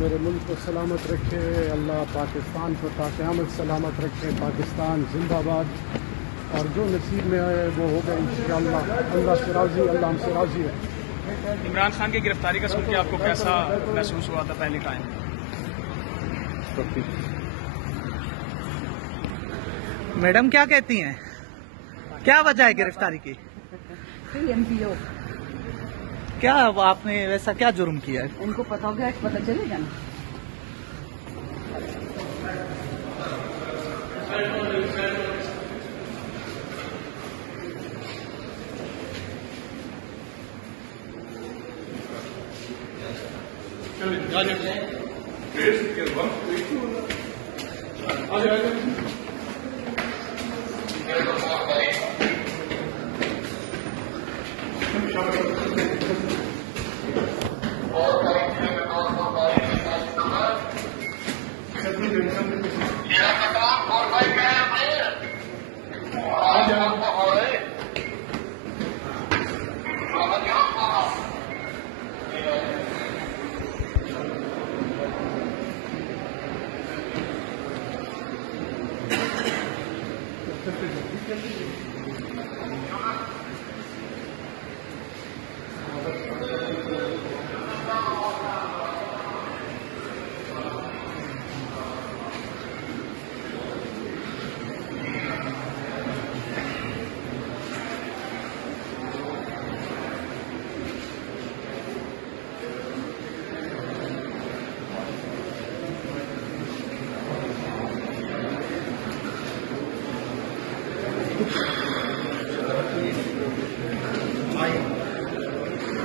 मेरे मुल्क को सलामत रखे अल्लाह, पाकिस्तान को क़यामत सलामत रखे। पाकिस्तान जिंदाबाद। और जो नसीब में आए वो होगा इंशाअल्लाह। अल्लाह से राज़ी, अल्लाह हमसे राज़ी है। इमरान खान की गिरफ्तारी का सुन के आपको कैसा महसूस हुआ था पहले टाइम? मैडम क्या कहती हैं, क्या वजह है गिरफ्तारी की? एमपीओ क्या आपने वैसा क्या जुर्म किया है? उनको पता हो गया, पता चलेगा ना।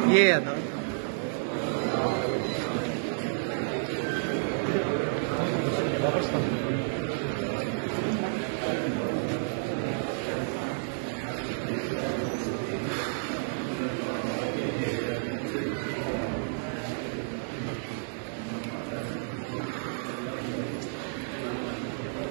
ये है ना वापस